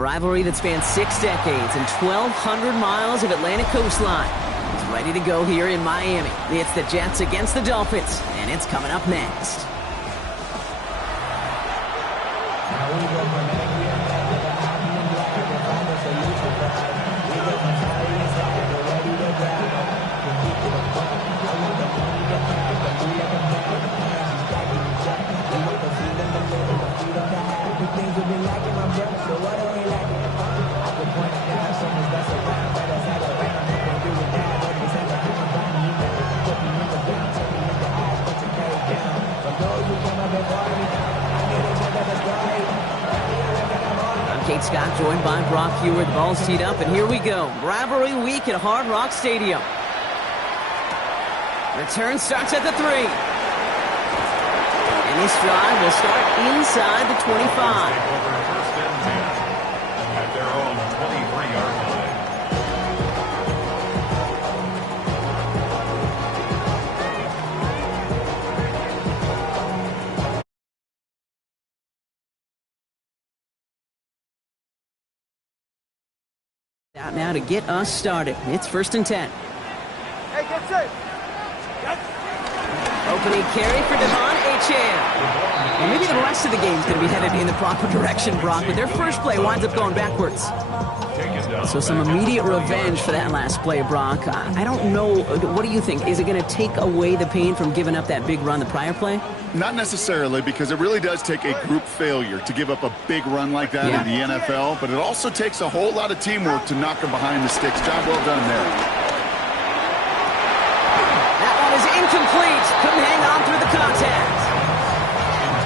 A rivalry that spans 6 decades and 1,200 miles of Atlantic coastline. It's ready to go here in Miami. It's the Jets against the Dolphins, and it's coming up next. Scott, joined by Brock Hewer. The ball's teed up, and here we go. Rivalry week at Hard Rock Stadium. Return starts at the 3. And this drive will start inside the 25. At their own 23-yard line. Out now to get us started. It's 1st and 10. Hey, get set. Opening carry for Devon Achane. Well, maybe the rest of the game is going to be headed in the proper direction, Brock, but their first play winds up going backwards. So some immediate revenge for that last play, Brock. I don't know. What do you think? Is it going to take away the pain from giving up that big run the prior play? Not necessarily, because it really does take a group failure to give up a big run like that in the NFL, but it also takes a whole lot of teamwork to knock them behind the sticks. Job well done there. That one is incomplete. Couldn't hang on through the contact.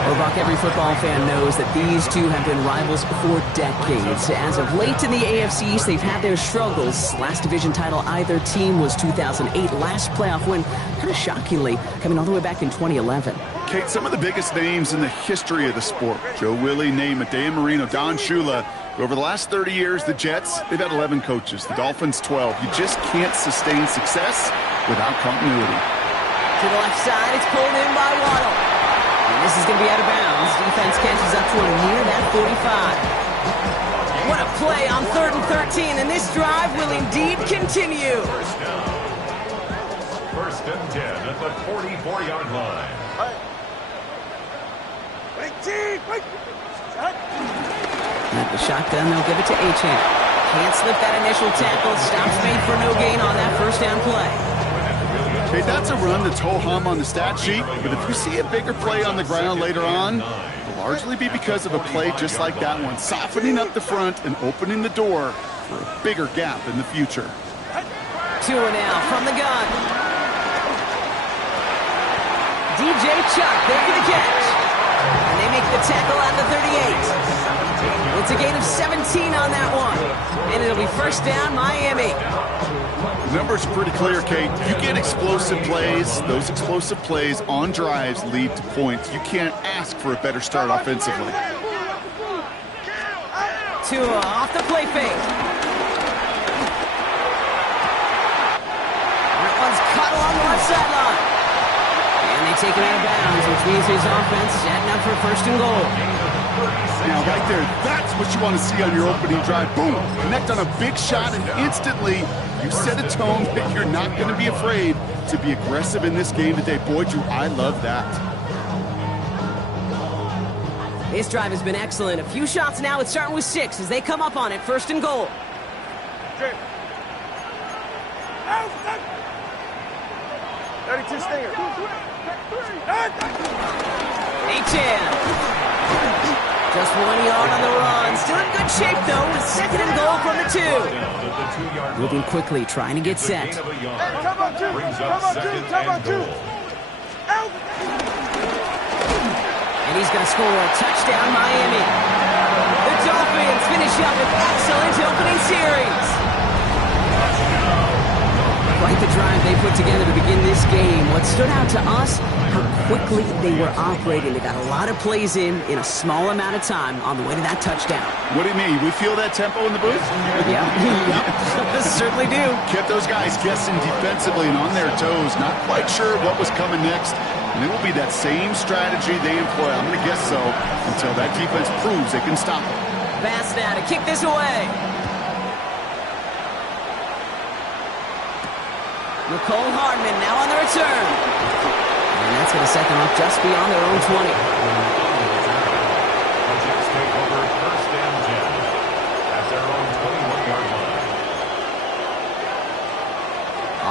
Well, Brock, every football fan knows that these two have been rivals for decades. As of late in the AFC East, they've had their struggles. Last division title either team was 2008. Last playoff win, kind of shockingly, coming all the way back in 2011. Kate, some of the biggest names in the history of the sport, Joe Willie, Namath, Dan Marino, Don Shula. Over the last 30 years, the Jets, they've had 11 coaches. The Dolphins, 12. You just can't sustain success without continuity. To the left side, it's pulled in by Waddle. And this is going to be out of bounds. Defense catches up to him near that 45. What a play on 3rd and 13, and this drive will indeed continue. First and 10 at the 44-yard line. At the shotgun, they'll give it to Achane. Can't slip that initial tackle. Stops made for no gain on that first down play. Hey, that's a run that's ho-hum on the stat sheet, but if you see a bigger play on the ground later on, it'll largely be because of a play just like that one, softening up the front and opening the door for a bigger gap in the future. Tua now from the gun. DJ Chuck there for the catch. And they make the tackle at the 38. It's a gain of 17 on that one. And it'll be first down, Miami. The number's pretty clear, Kate. You get explosive plays. Those explosive plays on drives lead to points. You can't ask for a better start offensively. Tua off the play fake. That one's caught along the left sideline. And they take it out of bounds, which means his offense setting up for 1st and goal. Now, right there, that's what you want to see on your opening drive. Boom! Connect on a big shot, and instantly you set a tone that you're not going to be afraid to be aggressive in this game today. Boy, Drew, I love that. This drive has been excellent. A few shots now. It's starting with 6 as they come up on it. 1st and goal. 32 stinger. Achane. Just 1 yard on the run. Still in good shape, though, with 2nd and goal from the 2. Moving quickly, trying to get set. Hey, come on, two. Come on, two. And he's going to score a touchdown, Miami. The Dolphins finish up an excellent opening series. Quite the drive they put together to begin this game. What stood out to us, how quickly they were operating. They got a lot of plays in a small amount of time on the way to that touchdown. What do you mean? We feel that tempo in the booth? Yeah, certainly do. Kept those guys guessing defensively and on their toes, not quite sure what was coming next. And it will be that same strategy they employ, I'm going to guess so, until that defense proves they can stop it. pass now to kick this away. Nicole Hardman now on the return. And that's going to set them up just beyond their own 20. Jets take over first and 10 at their own 21-yard line.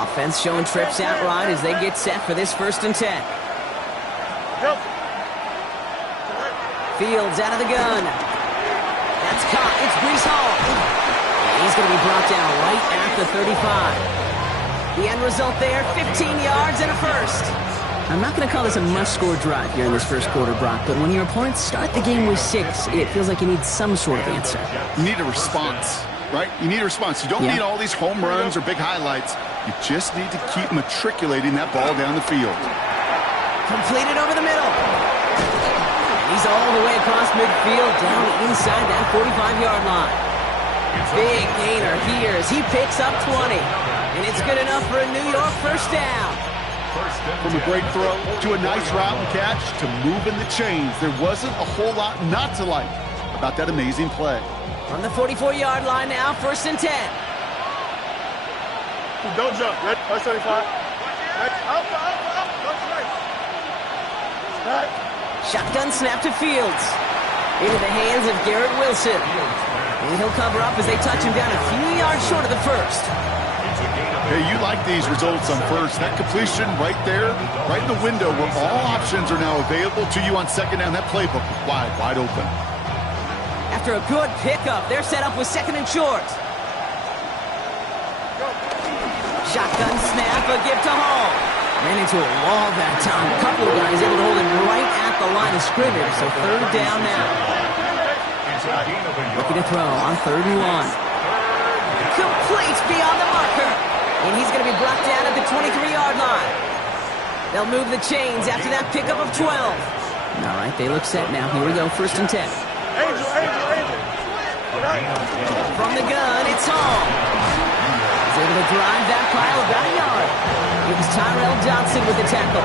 Offense showing trips out right as they get set for this 1st and 10. Fields out of the gun. That's caught. It's Breece Hall. And he's going to be brought down right at the 35. The end result there, 15 yards and a first. I'm not going to call this a must-score drive here in this first quarter, Brock, but when your opponents start the game with 6, it feels like you need some sort of answer. You need a response, right? You need a response. You don't need all these home runs or big highlights. You just need to keep matriculating that ball down the field. Completed over the middle. And he's all the way across midfield, down inside that 45-yard line. Big gainer here as he picks up 20. And it's good enough for a New York first down. From a great throw to a nice route and catch to moving the chains, there wasn't a whole lot not to like about that amazing play. From the 44-yard line now, 1st and 10. Don't jump. Ready? 75. Shotgun snap to Fields. Into the hands of Garrett Wilson. And he'll cover up as they touch him down a few yards short of the first. Hey, you like these results on first. That completion right there, right in the window where all options are now available to you on 2nd down. That playbook is wide open. After a good pickup, they're set up with 2nd and short. Shotgun snap, a give to Hall. Ran into a wall that time. A couple of guys able to hold him right at the line of scrimmage, so 3rd down now. Looking to throw on 3rd and 1. Complete beyond the marker. And he's going to be brought down at the 23-yard line. They'll move the chains after that pickup of 12. All right, they look set now. Here we go, 1st and 10. Angel. From the gun, it's Hall. He's able to drive that pile about a yard. It was Tyrell Johnson with the tackle.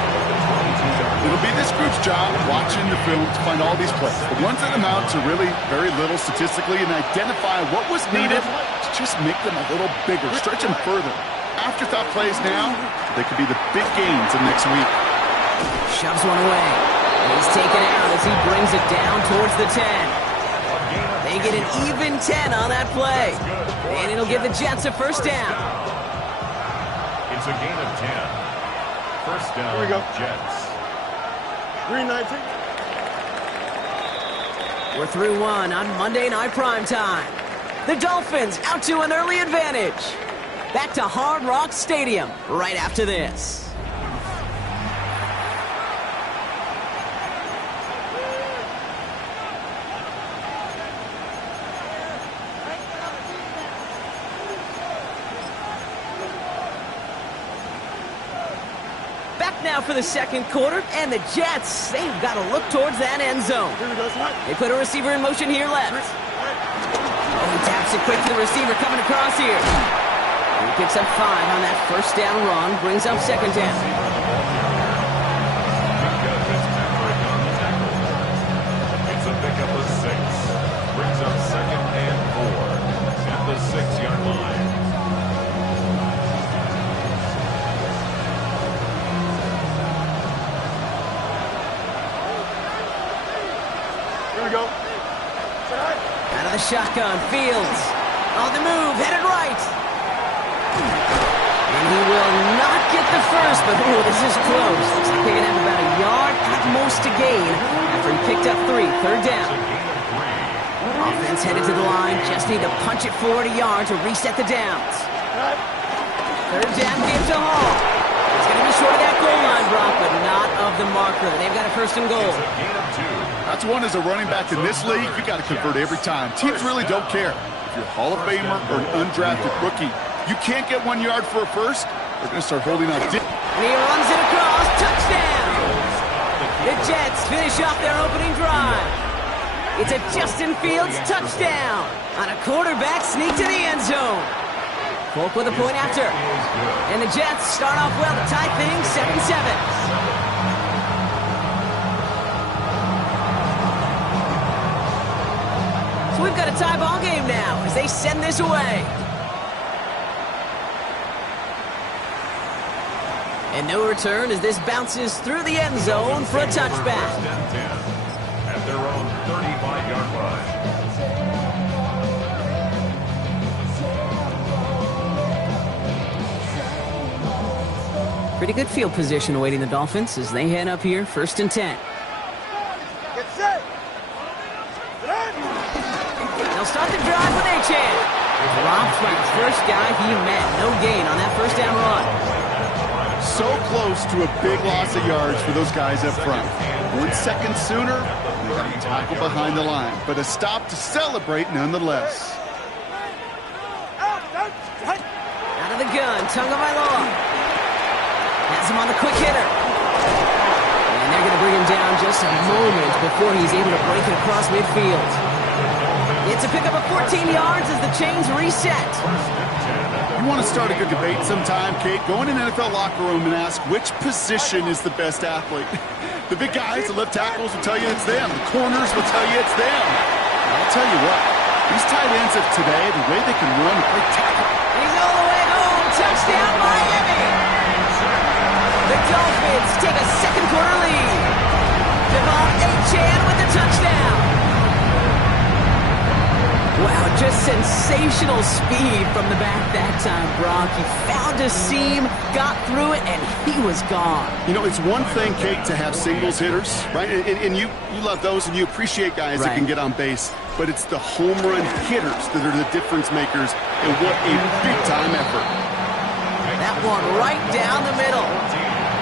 It'll be this group's job watching the film to find all these plays. The ones that amount to really very little statistically and identify what was needed to just make them a little bigger, stretch them further. Afterthought plays now, they could be the big gains of next week. Shoves one away. And he's taken out as he brings it down towards the 10. They get an even 10 on that play. And it'll give the Jets a first down. It's a gain of 10. First down, Here we go. Jets. 319. We're through one on Monday Night Primetime. The Dolphins out to an early advantage. Back to Hard Rock Stadium right after this. Back now for the 2nd quarter, and the Jets, they've got to look towards that end zone. They put a receiver in motion here left. Oh, he taps it quick to the receiver coming across here. He picks up 5 on that 1st down run, brings up 2nd down. It's a pickup of 6. Brings up 2nd and 4 at the 6-yard line. Here we go. Out of the shotgun, Fields. On the move, headed right. And he will not get the first, but oh, this is close. Looks like they're going to have about a yard at most to gain after he picked up 3. 3rd down. Offense headed to the line. Just need to punch it forward a yard to reset the downs. 3rd down, give to Hall. It's going to be short of that goal line, Brock, but not of the marker. They've got a 1st and goal. That's one as a running back in this league, you got to convert every time. Teams really don't care. If you're a Hall of Famer or an undrafted rookie, you can't get 1 yard for a first, they're going to start holding on. And he runs it across. Touchdown! The Jets finish off their opening drive. It's a Justin Fields touchdown on a quarterback sneak to the end zone. Polk with a point after. And the Jets start off well to tie things 7-7. So we've got a tie ball game now as they send this away. And no return as this bounces through the end zone for a touchback. At their own 35-yard line. Pretty good field position awaiting the Dolphins as they head up here, 1st and 10. Get set. They'll start the drive with Achan. Dropped by the first guy he met. No gain on that first down run. So close to a big loss of yards for those guys up front. 1 second sooner, they got a tackle behind the line, but a stop to celebrate nonetheless. Out of the gun, Tagovailoa. Has him on the quick hitter. And they're going to bring him down just a moment before he's able to break it across midfield. It's a pickup of 14 yards as the chains reset. You want to start a good debate sometime, Kate? Go in an NFL locker room and ask which position is the best athlete. The big guys, the left tackles will tell you it's them. The corners will tell you it's them. And I'll tell you what, these tight ends of today, the way they can run, play tackle. He's all the way home. Touchdown, Miami. The Dolphins take a second quarter lead. Devon Achan with the touchdown. Wow, just sensational speed from the back that time, Brock. He found a seam, got through it, and he was gone. You know, it's one thing, Kate, to have singles hitters, right? And you love those and you appreciate guys that can get on base. But it's the home run hitters that are the difference makers, and what a big-time effort. That one right down the middle.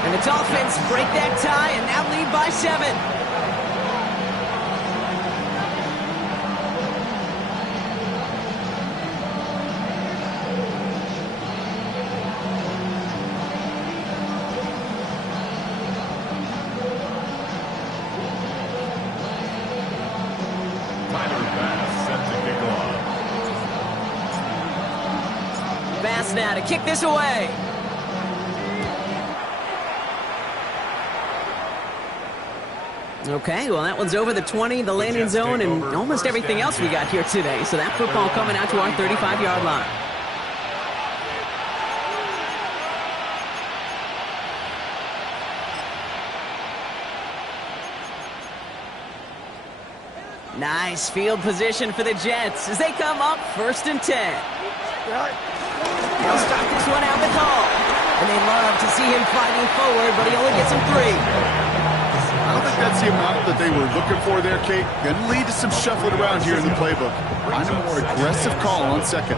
And the Dolphins break that tie and now lead by 7. Bass now to kick this away. Okay, well, that one's over the 20, the landing zone, and almost everything else we got here today. So that football coming out to our 35-yard line. Nice field position for the Jets as they come up 1st and 10. They'll start this one out with Hall. And they love to see him fighting forward, but he only gets him 3. I don't think that's the amount that they were looking for there, Kate. Going to lead to some shuffling around here in the playbook. Find a more aggressive call on second.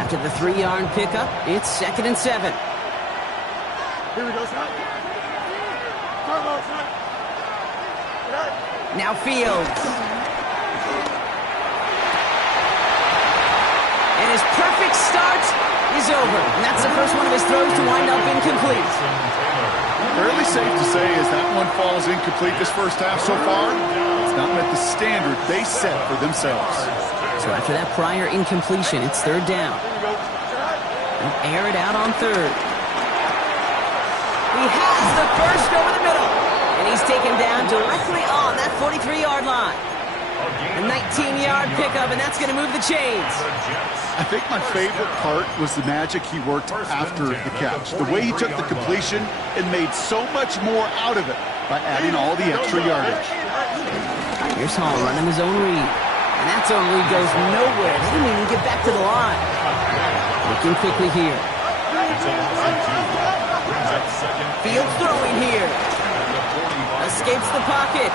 After the 3-yard pickup, it's 2nd and 7. Here we go, son. Now Fields. And his perfect start is over. And that's the first one of his throws to wind up incomplete. Fairly safe to say as that one falls incomplete this first half so far, it's not met the standard they set for themselves. So after that prior incompletion, it's 3rd down. And air it out on 3rd. He has the first over the middle. And he's taken down directly on that 43-yard line. A 19-yard pickup, and that's going to move the chains. I think my favorite part was the magic he worked after the catch. The way he took the completion and made so much more out of it by adding all the extra yardage. Here's Hall running his own read. And that zone read goes nowhere. They didn't even get back to the line. Looking quickly here. Fields throwing here. Escapes the pocket.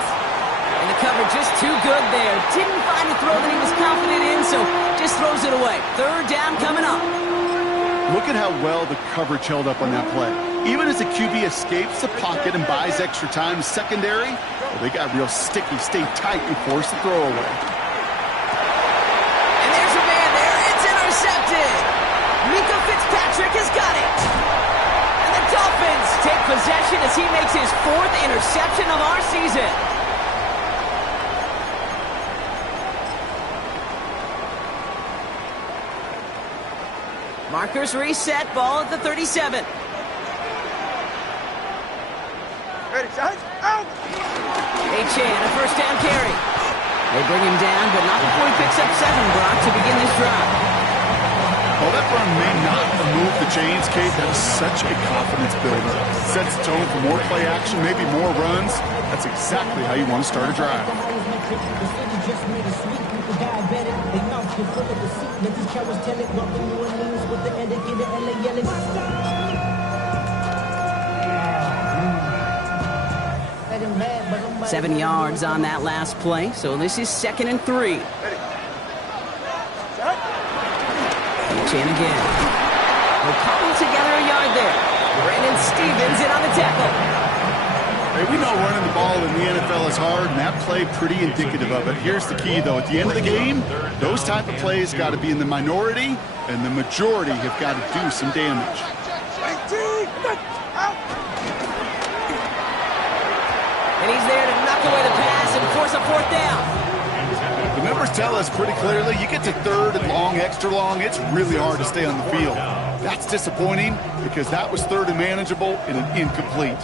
And the cover just too good there. Didn't find a throw that he was confident in, so just throws it away. 3rd down coming up. Look at how well the coverage held up on that play. Even as the QB escapes the pocket and buys extra time secondary, well, they got real sticky, stayed tight, and forced the throw away. And there's a man there. It's intercepted. Mika Fitzpatrick has got it. And the Dolphins take possession as he makes his 4th interception of our season. Markers reset, ball at the 37. Ready, set, out! A-Chan, a first down carry. They bring him down, but not before he picks up 7, Brock, to begin this drive. Well, that run may not move the chains, Kate. That is such a confidence builder. Sets the tone for more play action, maybe more runs. That's exactly how you want to start a drive. Ready. 7 yards on that last play, so this is 2nd and 3. Ready. Set. A-Chan again. We'll cobble together a yard there. Brandon Stevens in on the tackle. Hey, we know running the ball in the NFL is hard, and that play pretty indicative of it. Here's the key, though. At the end of the game, those type of plays got to be in the minority, and the majority have got to do some damage. 19, out! And he's there to knock away the pass and force a 4th down. The numbers tell us pretty clearly, you get to 3rd and long, extra long, it's really hard to stay on the field. That's disappointing because that was 3rd and manageable and an incomplete.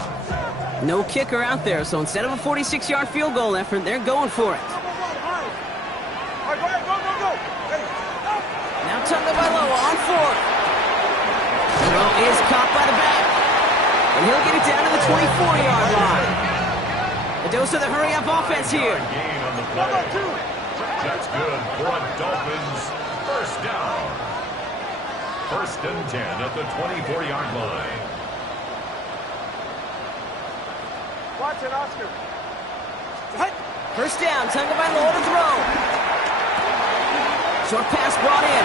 No kicker out there, so instead of a 46-yard field goal effort, they're going for it. All right, go ahead, go. Ready, out! Now Tagovailoa on 4th. Throw is caught by the back. And he'll get it down to the 24-yard line. A dose of the hurry-up offense here. Gain on the play. That's good for a Dolphins first down. 1st and 10 at the 24-yard line. Watch it, Oscar. Set. First down, Tagovailoa to throw. Short pass brought in.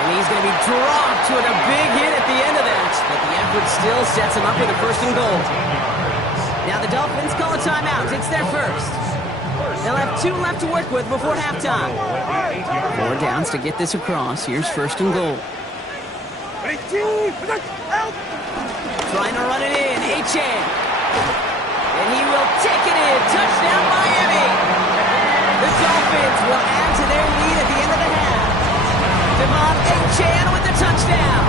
And he's going to be dropped with a big hit at the end of that. But the effort still sets him up with a 1st and goal. Now the Dolphins call a timeout. It's their first. They'll have 2 left to work with before halftime. 4 downs to get this across. Here's 1st and goal. 18, out! Trying to run it in. A-Chan. And he will take it in. Touchdown, Miami. The Dolphins will add to their lead at the end of the half. Devon A-Chan with the touchdown.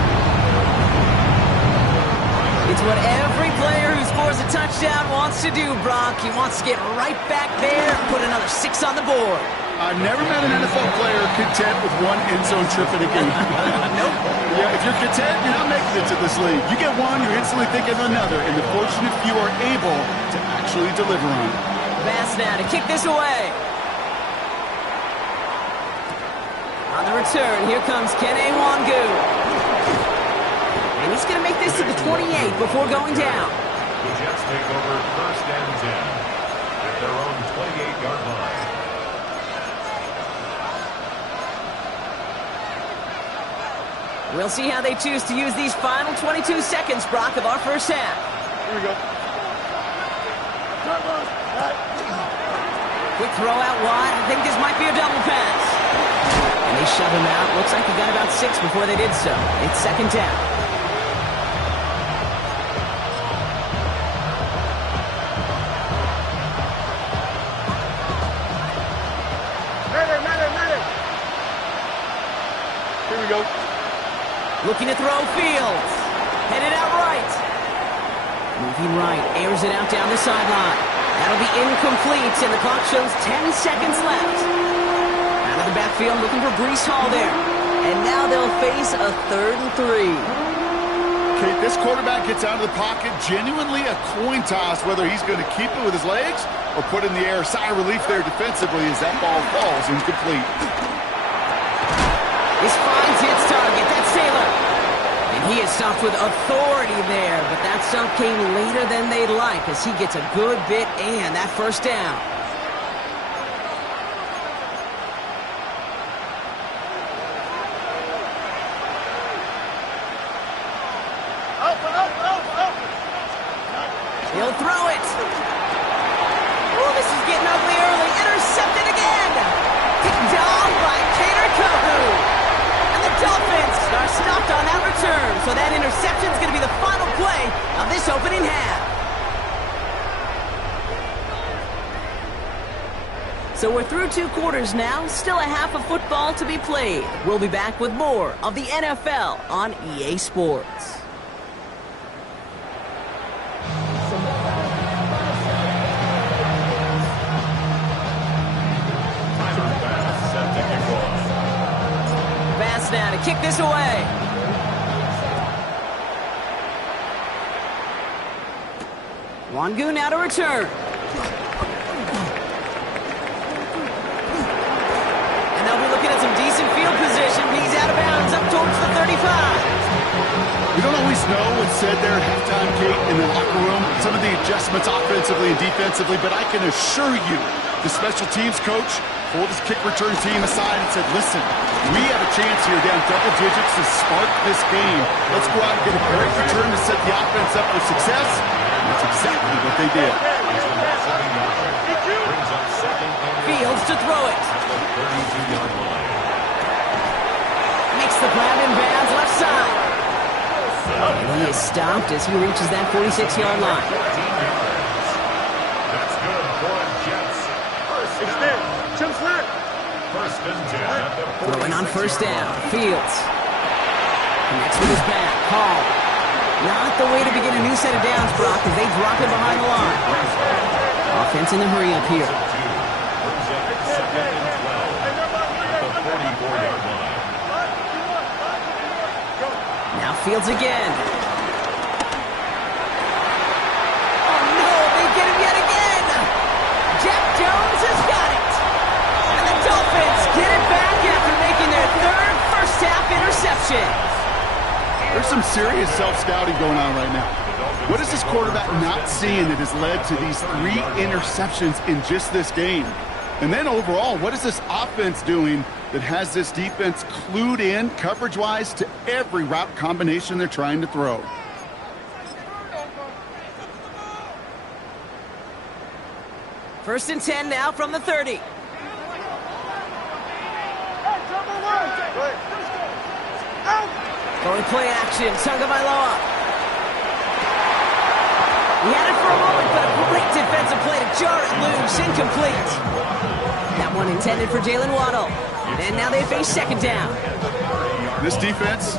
It's what every player who scores a touchdown wants to do, Brock. He wants to get right back there and put another 6 on the board. I've never met an NFL player content with 1 end zone trip in a game. Nope. Yeah, if you're content, you're not making it to this league. You get 1, you're instantly thinking of another, and the fortunate few are able to actually deliver on it. Bass now to kick this away. On the return, here comes Kene Wangu. And he's going to make this to the 28 before going down. The Jets take over 1st and 10 at their own 28-yard line. We'll see how they choose to use these final 22 seconds, Brock, of our first half. Here we go. Quick throw out wide. I think this might be a double pass. And they shove him out. Looks like he got about 6 before they did so. It's 2nd down. Medic. Here we go. Looking to throw Fields. Headed out right. Moving right. Airs it out down the sideline. That'll be incomplete, and the clock shows 10 seconds left. Out of the backfield, looking for Breece Hall there. And now they'll face a 3rd and 3. Okay, this quarterback gets out of the pocket, genuinely a coin toss whether he's going to keep it with his legs or put it in the air. Sigh of relief there defensively as that ball falls incomplete. This finds its target. That's Taylor. And he is stopped with authority there, but that stop came later than they'd like as he gets a good bit and that 1st down. He'll throw it. Oh, this is getting ugly early. Intercepted again. Picked off by Kader Kohu. And the Dolphins are stopped on that return. So that interception is going to be the final play of this opening half. So we're through 2 quarters now. Still a half of football to be played. We'll be back with more of the NFL on EA Sports. kick this away. Wangu now to return. And they'll be looking at some decent field position. He's out of bounds up towards the 35. We don't always know what's said there at halftime, Kate, in the locker room, some of the adjustments offensively and defensively, but I can assure you the special teams coach pulled his kick return team aside and said, listen, we have a chance here down double digits to spark this game. Let's go out and get a great return to set the offense up for success. And that's exactly what they did. Fields to throw it. Makes the grab in bounds left side. And he is stopped as he reaches that 46-yard line. That's good for Jets. First down. First and 10 at the 46. Throwing on first down. Fields. Connects with his back. Hall. Not the way to begin a new set of downs, Brock, as they drop it behind the line. Offense in the hurry up here. Brings up second and 12 at the 44-yard line. Now Fields again. Oh no, they get him yet again. Jack Jones has got it. And the Dolphins get it back after making their third first-half interception. There's some serious self-scouting going on right now. What is this quarterback not seeing that has led to these 3 interceptions in just this game? And then overall, what is this offense doing that has this defense clued in coverage-wise to every route combination they're trying to throw? First and 10 now from the 30. Going play action, Tagovailoa. He had it for a moment, but a great defensive play to jar it loose, incomplete. That one intended for Jalen Waddle. And now they face second down. This defense,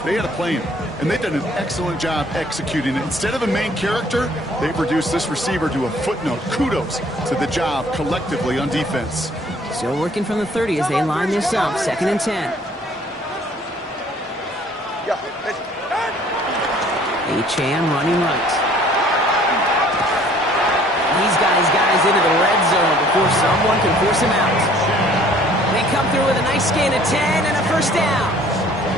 they had a plan. And they've done an excellent job executing it. Instead of a main character, they've reduced this receiver to a footnote. Kudos to the job collectively on defense. Still working from the 30 as they line this up, second and 10. Achane running right. He's got his guys into the red zone before someone can force him out. They come through with a nice gain of 10 and a first down.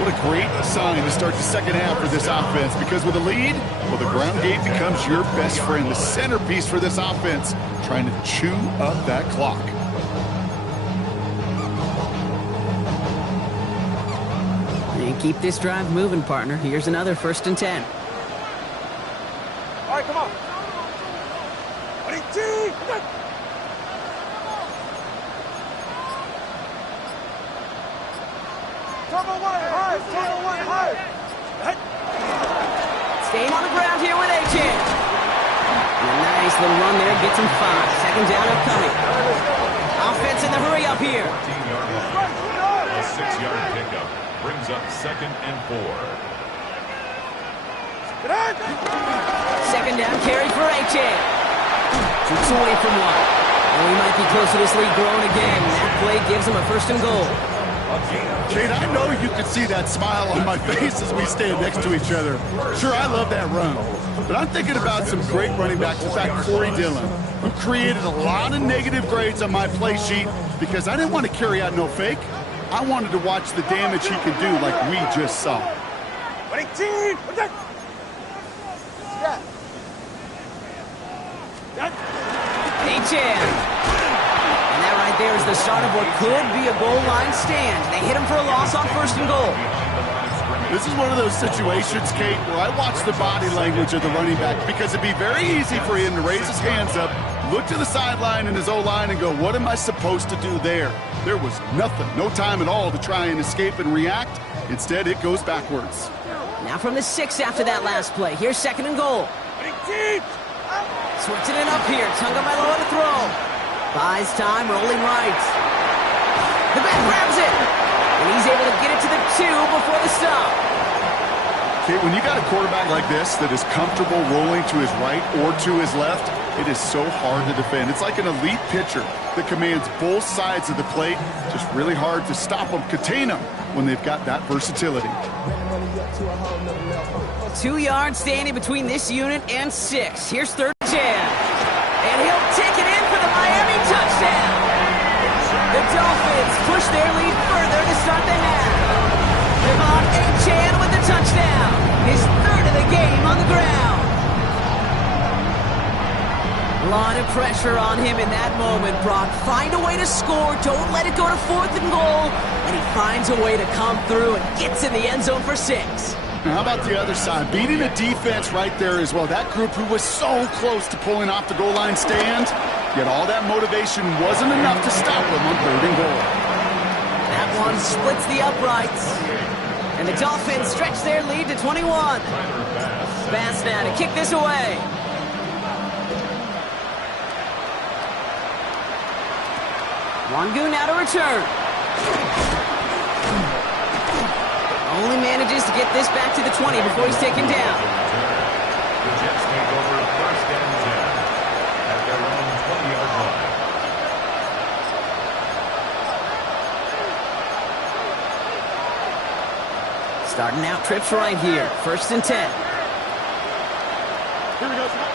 What a great sign to start the second half for this offense, because with a lead, well, the ground game becomes your best friend, the centerpiece for this offense, trying to chew up that clock. And keep this drive moving, partner. Here's another first and 10. All right, come on. Ready, two, go. Turbo one high. Staying on the ground here with Achane. A nice little run there, gets him 5. Second down upcoming. Offense in the hurry up here. 14-yard line. A 6-yard pickup brings up second and 4. Second down carry for Achane. Shoots away from one. And we might be close to this lead growing again. That play gives him a first and goal. Kate, I know you can see that smile on my face as we stand next to each other. Sure, I love that run. But I'm thinking about some great running backs. In fact, Corey Dillon, who created a lot of negative grades on my play sheet because I didn't want to carry out no fake. I wanted to watch the damage he could do like we just saw. Achane. And that right there is the start of what could be a goal line stand. They hit him for a loss on first and goal. This is one of those situations, Kate, where I watch the body language of the running back because it'd be very easy for him to raise his hands up, look to the sideline in his O-line and go, what am I supposed to do there? There was nothing, no time at all to try and escape and react. Instead, it goes backwards. Now from the 6 after that last play. Here's second and goal. Switching it up here. Tagovailoa to throw. Buys time, rolling right. The back grabs it. And he's able to get it to the 2 before the stop. Okay, when you got a quarterback like this that is comfortable rolling to his right or to his left, It is so hard to defend. It's like an elite pitcher that commands both sides of the plate. Just really hard to stop them, contain them when they've got that versatility. 2 yards standing between this unit and 6. Here's third and 10. And he'll take it in for the Miami touchdown. The Dolphins push their lead further to start the half. Devon Achane with the touchdown. His third of the game on the ground. A lot of pressure on him in that moment, Brock. Find a way to score. Don't let it go to 4th and goal. And he finds a way to come through and gets in the end zone for 6. Now, how about the other side? Beating a defense right there as well. That group who was so close to pulling off the goal line stand, yet all that motivation wasn't enough to stop them on 3rd and goal. That one splits the uprights. And the Dolphins stretch their lead to 21. Bass now to kick this away. Wangu now to return. Only manages to get this back to the 20 before he's taken down. The Jets take over 1st and 10 at their own 20-yard line. Starting out trips right here. 1st and 10. Here we go, son.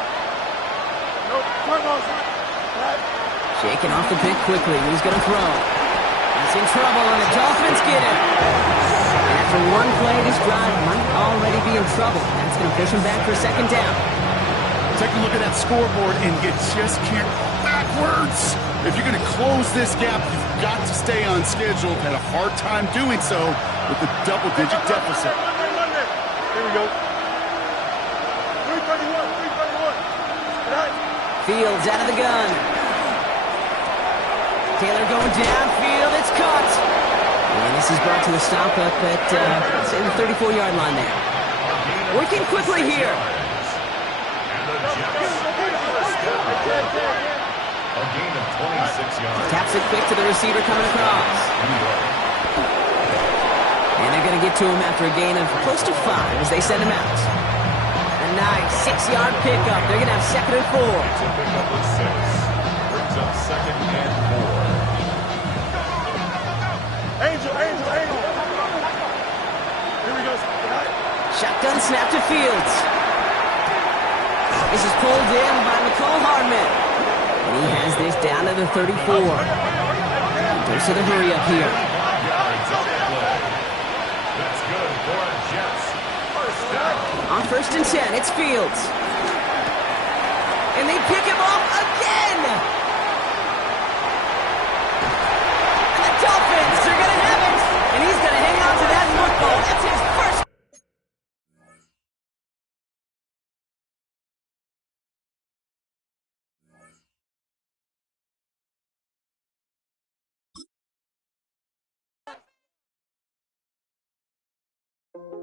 Nope, turn on, son. Right. Shaking off the pick quickly. He's going to throw. He's in trouble, and the Dolphins get him. And after one play, this drive might already be in trouble. That's going to push him back for 2nd down. Take a look at that scoreboard, and you just can't backwards. If you're going to close this gap, you've got to stay on schedule. Had a hard time doing so with a double-digit deficit. Monday. Here we go. 331, 331. Right. Fields out of the gun. Taylor going downfield. It's caught. And this is brought to a stop up at, let's say, the 34-yard line there. Working quickly here. And the Jets a gain of 26 yards. Taps it quick to the receiver coming across. And they're going to get to him after a gain of close to 5 as they send him out. A nice 6-yard pickup. They're going to have 2nd and 4. To pick up with 6. Brings up 2nd and 4. Angel. Here we go, son. Right. Shotgun snap to Fields. This is pulled in by McCole Hardman. And he has this down to the 34. Goes to the hurry up here. That's good for a Jets. 1st down. On 1st and 10, it's Fields. And they pick him off again. And the Dolphins are going to have it. And he's going to hang on to that football. That's his first.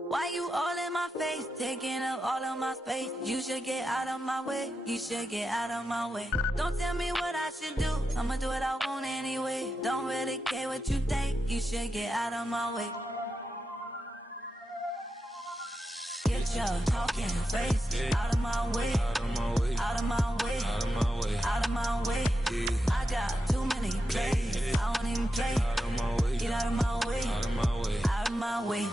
Why you all in my face, taking up all of my space? You should get out of my way, you should get out of my way. Don't tell me what I should do, I'ma do what I want anyway. Don't really care what you think, you should get out of my way. Get your talking face out of my way, out of my way, out of my way, out of my way, out of my way. I got too many plays, I don't even play. Get out of my way, out of my way, out of my way.